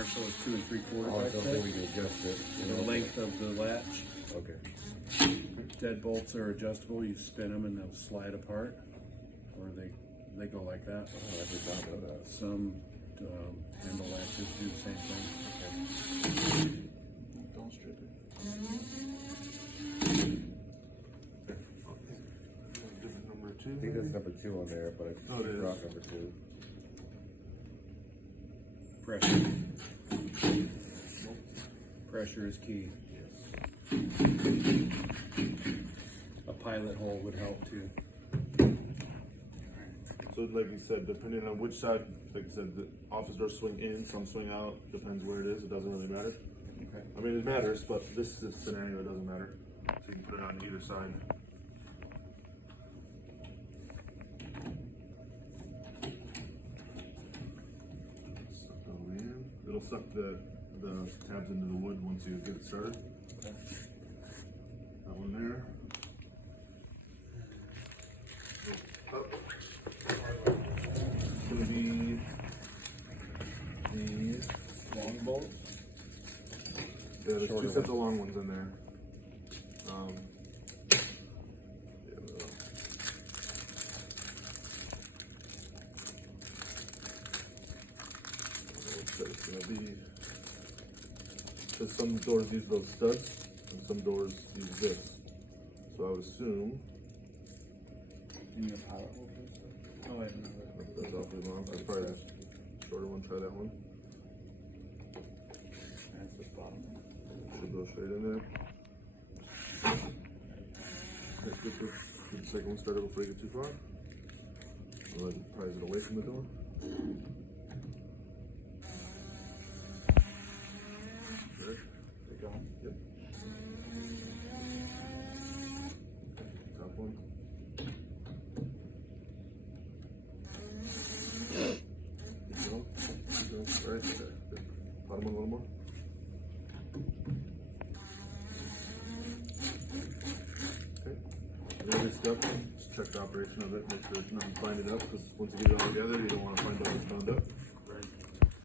commercial is 2 3/4 Oh, I back don't there. think we can adjust it. The length of the latch. Okay. Deadbolts are adjustable. You spin them and they'll slide apart, or they go like that. Oh, I did not know that. Some handle latches do the same thing. Don't strip it. Different number two. I think that's number 2 on there, but I Oh, it is. dropped number 2. Pressure. Pressure is key. A pilot hole would help too. So like you said, depending on which side, like you said, the office doors swing in, some swing out, depends where it is, it doesn't really matter. Okay. I mean, it matters, but this scenario, it doesn't matter. So you can put it on either side. Suck it all in. It'll suck the tabs into the wood once you get it started. Okay. That one there. Up. It's gonna be these Long bolts. Yeah, there's Shorter two sets of long ones in there. Yeah, it's gonna be. Because some doors use those studs, and some doors use this. So I would assume You need a pilot hole for this? Oh, wait, no. that's awfully long. That's probably the shorter one. Try that one. That's the bottom. Should go straight in there. Okay, get the second one started before you get too far. Otherwise it pries it away from the door. Good. They go. Yep. Top one. Keep going. Keep going. Right there. Good. Bottom one a little more. Okay. The other step, just check the operation of it, make sure there's nothing binded up, because once you get it all together, you don't want to find out it's bound up.